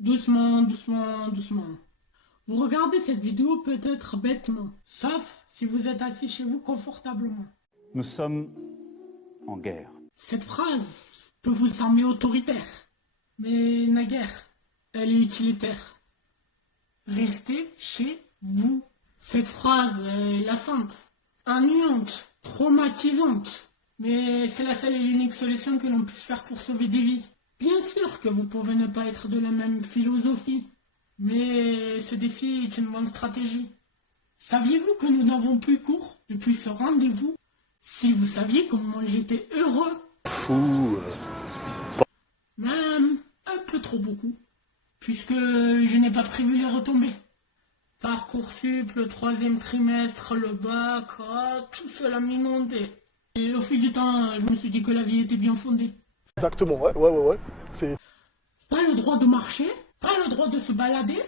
Doucement, doucement, doucement. Vous regardez cette vidéo peut-être bêtement, sauf si vous êtes assis chez vous confortablement. Nous sommes en guerre. Cette phrase peut vous sembler autoritaire, mais naguère, elle est utilitaire. Restez chez vous. Cette phrase est lassante, ennuyante, traumatisante, mais c'est la seule et l'unique solution que l'on puisse faire pour sauver des vies. Bien sûr que vous pouvez ne pas être de la même philosophie, mais ce défi est une bonne stratégie. Saviez-vous que nous n'avons plus cours depuis ce rendez-vous? Si vous saviez comment j'étais heureux, même un peu trop beaucoup, puisque je n'ai pas prévu les retombées. Parcoursup, le 3e trimestre, le bac, tout cela m'inondait. Et au fil du temps, je me suis dit que la vie était bien fondée. Exactement, ouais. C'est... Pas le droit de marcher, pas le droit de se balader.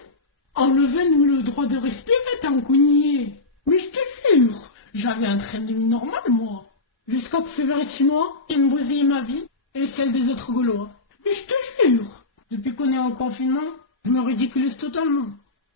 Enlevez-nous le droit de respirer tant qu'on y est. Mais je te jure, j'avais un train de vie normal, moi. Jusqu'à que ce verre chinois ait bousillé ma vie et celle des autres Gaulois. Mais je te jure, depuis qu'on est en confinement, je me ridiculise totalement.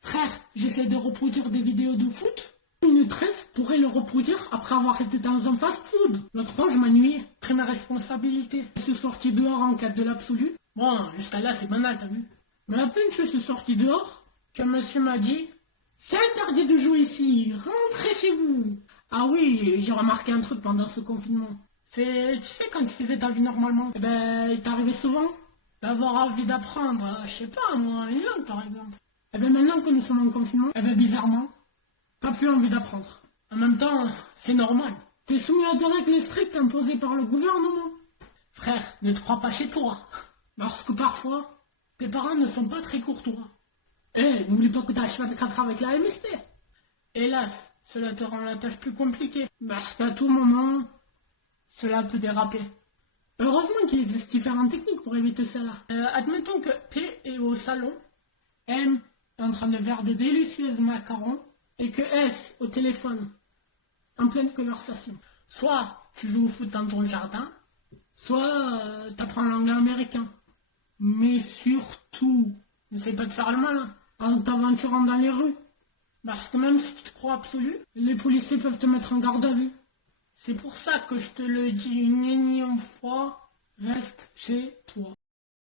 Frère, j'essaie de reproduire des vidéos de foot. Une tresse pourrait le reproduire après avoir été dans un fast-food. L'autre fois, je m'ennuyais. Pris mes responsabilités. Je suis sorti dehors en quête de l'absolu. Bon, jusqu'à là, c'est banal, t'as vu. Mais à peine je suis sorti dehors, que monsieur m'a dit « C'est interdit de jouer ici, rentrez chez vous !» Ah oui, j'ai remarqué un truc pendant ce confinement. Tu sais, quand tu faisais ta vie normalement, il t'arrivait souvent d'avoir envie d'apprendre, je sais pas moi, une langue par exemple. Maintenant que nous sommes en confinement, bizarrement, t'as plus envie d'apprendre. En même temps, c'est normal. T'es soumis à des règles strictes imposées par le gouvernement. Frère, ne te crois pas chez toi. Parce que parfois, tes parents ne sont pas très courtois. N'oublie pas que t'as H24 avec la MST. Hélas, cela te rend la tâche plus compliquée. Parce qu'à tout moment, cela peut déraper. Heureusement qu'il existe différentes techniques pour éviter cela. Admettons que P est au salon, M est en train de faire de délicieux macarons, et que S au téléphone, en pleine conversation. Soit tu joues au foot dans ton jardin, soit t'apprends l'anglais américain. Mais surtout, n'essaie pas de faire le malin en t'aventurant dans les rues. Parce que même si tu te crois absolu, les policiers peuvent te mettre en garde à vue. C'est pour ça que je te le dis une énième fois, reste chez toi.